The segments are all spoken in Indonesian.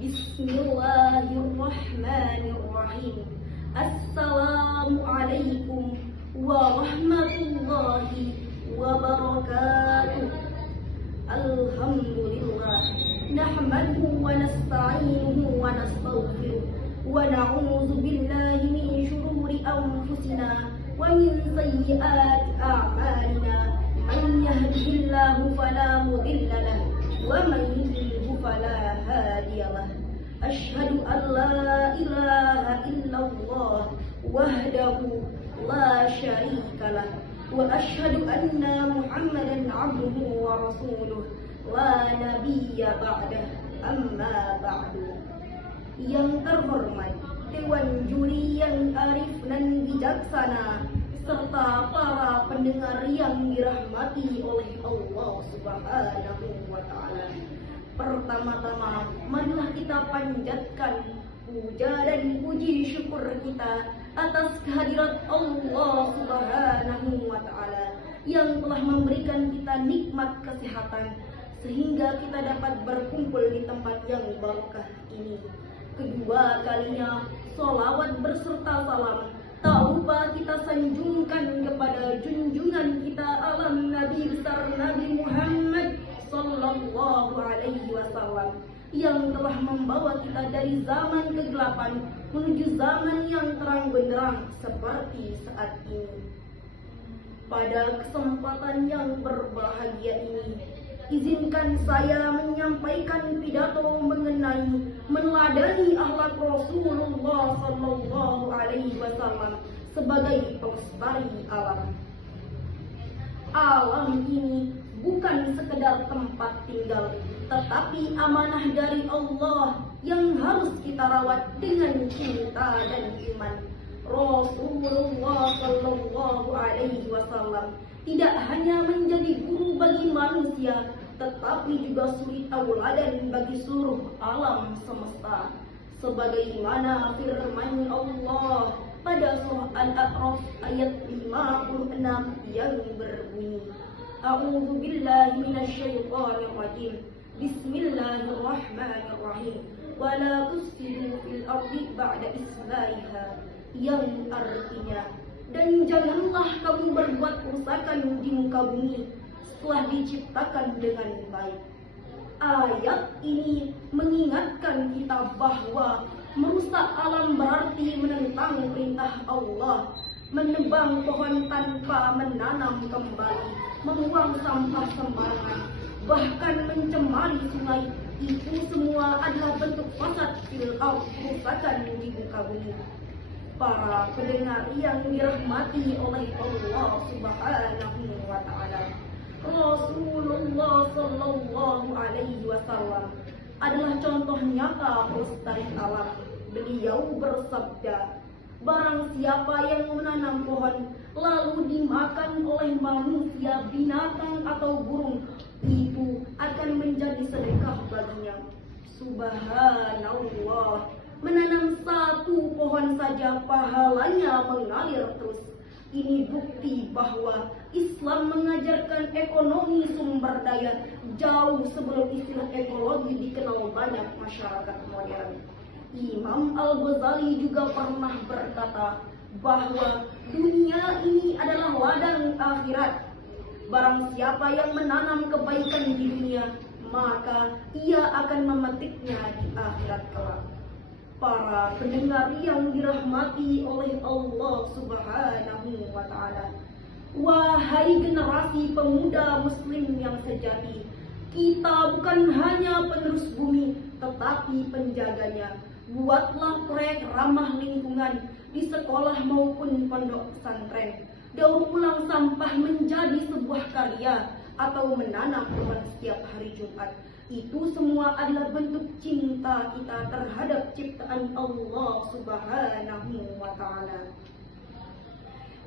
Bismillahirrahmanirrahim. Assalamualaikum warahmatullahi wabarakatuh. Alhamdulillah. Nahmaduhu wa nasta'inuhu wa nastaghfiruh wa na'udzu billahi min shururi anfusina wa min sayyiati a'malina. Man yahdihillahu fala mudilla lahu wa man yudlil fala hadiya lahu. Asyhadu an la ilaha illallah wahdahu la syarika lah wa asyhadu anna Muhammadan abduhu wa rasuluh la nabiyya ba'dah, amma ba'du. Yang terhormat Dewan Juri yang arif dan bijaksana, serta para pendengar yang dirahmati oleh Allah Subhanahu wa Ta'ala. Pertama-tama, marilah kita panjatkan puja dan puji syukur kita atas kehadirat Allah Subhanahu wa Ta'ala yang telah memberikan kita nikmat kesehatan sehingga kita dapat berkumpul di tempat yang barokah ini. Kedua kalinya, sholawat berserta salam tak lupa kita sanjungkan kepada junjungan kita alam Nabi besar Nabi Muhammad sallallahu alaihi wasallam yang telah membawa kita dari zaman kegelapan menuju zaman yang terang benderang seperti saat ini. Pada kesempatan yang berbahagia ini, izinkan saya menyampaikan pidato mengenai meneladani akhlak Rasulullah sallallahu alaihi wasallam sebagai pelestari alam. Alam ini bukan sekedar tempat tinggal, tetapi amanah dari Allah yang harus kita rawat dengan cinta dan iman. Rasulullah sallallahu alaihi wasallam tidak hanya menjadi guru bagi manusia, tetapi juga suri tauladan bagi seluruh alam semesta. Sebagaimana firman Allah pada surah Al-A'raf ayat 56 yang berbunyi, A'udzu billahi minasyaitonir rajim. Bismillahirrahmanirrahim. Wa la tufsidu fil ardi ba'da islahiha. Yang artinya, dan janganlah kamu berbuat kerusakan di muka bumi setelah diciptakan dengan baik. Ayat ini mengingatkan kita bahwa merusak alam berarti menentang perintah Allah, menebang pohon tanpa menanam kembali, membuang sampah sembarangan, bahkan mencemari sungai. Itu semua adalah bentuk fasad fil ardh, kerusakan di muka bumi. Para pendengar yang dirahmati oleh Allah Subhanahu wa Ta'ala, Rasulullah sallallahu alaihi wasallam adalah contoh nyata pelestari alam. Beliau bersabda, barang siapa yang menanam pohon lalu dimakan oleh manusia, binatang atau burung, itu akan menjadi sedekah baginya. Subhanallah, menanam satu pohon saja pahalanya mengalir terus. Ini bukti bahwa Islam mengajarkan ekonomi sumber daya jauh sebelum istilah ekologi dikenal banyak masyarakat modern. Imam Al-Ghazali juga pernah berkata bahwa dunia ini adalah ladang akhirat. Barang siapa yang menanam kebaikan di dunia, maka ia akan memetiknya di akhirat kelak. Para pendengar yang dirahmati oleh Allah Subhanahu wa Ta'ala, wahai generasi pemuda muslim yang sejati, kita bukan hanya penerus bumi, tetapi penjaganya. Buatlah proyek ramah lingkungan di sekolah maupun pondok pesantren. Daur ulang sampah menjadi sebuah karya atau menanam pohon setiap hari Jumat. Itu semua adalah bentuk cinta kita terhadap ciptaan Allah Subhanahu wa Ta'ala.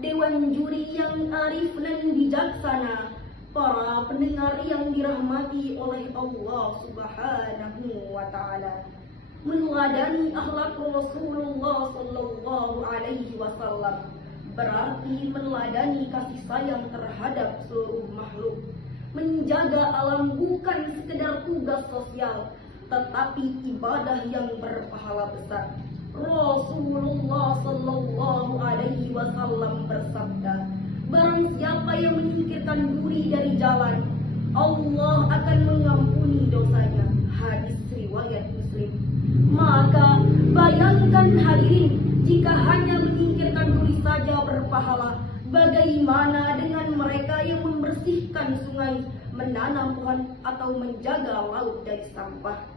Dewan juri yang arif dan bijaksana, para pendengar yang dirahmati oleh Allah Subhanahu wa Ta'ala, meneladani akhlak Rasulullah sallallahu alaihi wasallam berarti meneladani kasih sayang terhadap seluruh makhluk. Menjaga alam bukan sekedar tugas sosial, tetapi ibadah yang berpahala besar. Rasulullah Sallallahu Alaihi Wasallam bersabda, barang siapa yang menyingkirkan duri dari jalan, Allah akan mengampuni dosanya. Hadis riwayat Muslim. Maka bayangkan hadirin, jika hanya menyingkirkan duri saja berpahala, bagaimana dengan mereka yang membersihkan sungai, menanam pohon, atau menjaga laut dari sampah?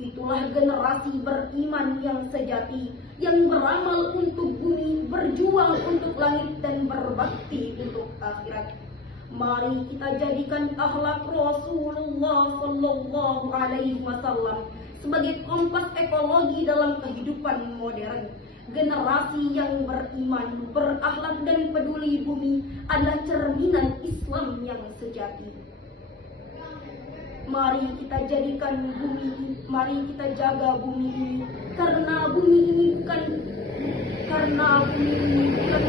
Itulah generasi beriman yang sejati, yang beramal untuk bumi, berjuang untuk langit, dan berbakti untuk akhirat. Mari kita jadikan akhlak Rasulullah Sallallahu Alaihi Wasallam sebagai kompas ekologi dalam kehidupan modern. Generasi yang beriman, berakhlak, dan peduli bumi adalah cerminan Islam yang sejati. Mari kita jadikan bumi ini, mari kita jaga bumi ini, karena bumi ini bukan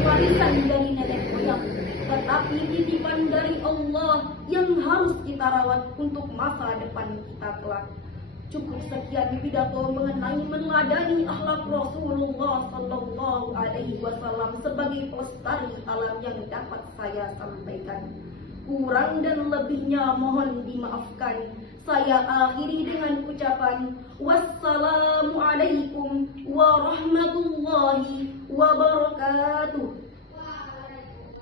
warisan dari nenek moyang, tetapi titipan dari Allah yang harus kita rawat untuk masa depan kita kelak. Cukup sekian pidato mengenai meneladani akhlak Rasulullah Sallallahu Alaihi Wasallam sebagai pelestari alam yang dapat saya sampaikan. Kurang dan lebihnya mohon dimaafkan. Saya akhiri dengan ucapan wassalamualaikum warahmatullahi wabarakatuh.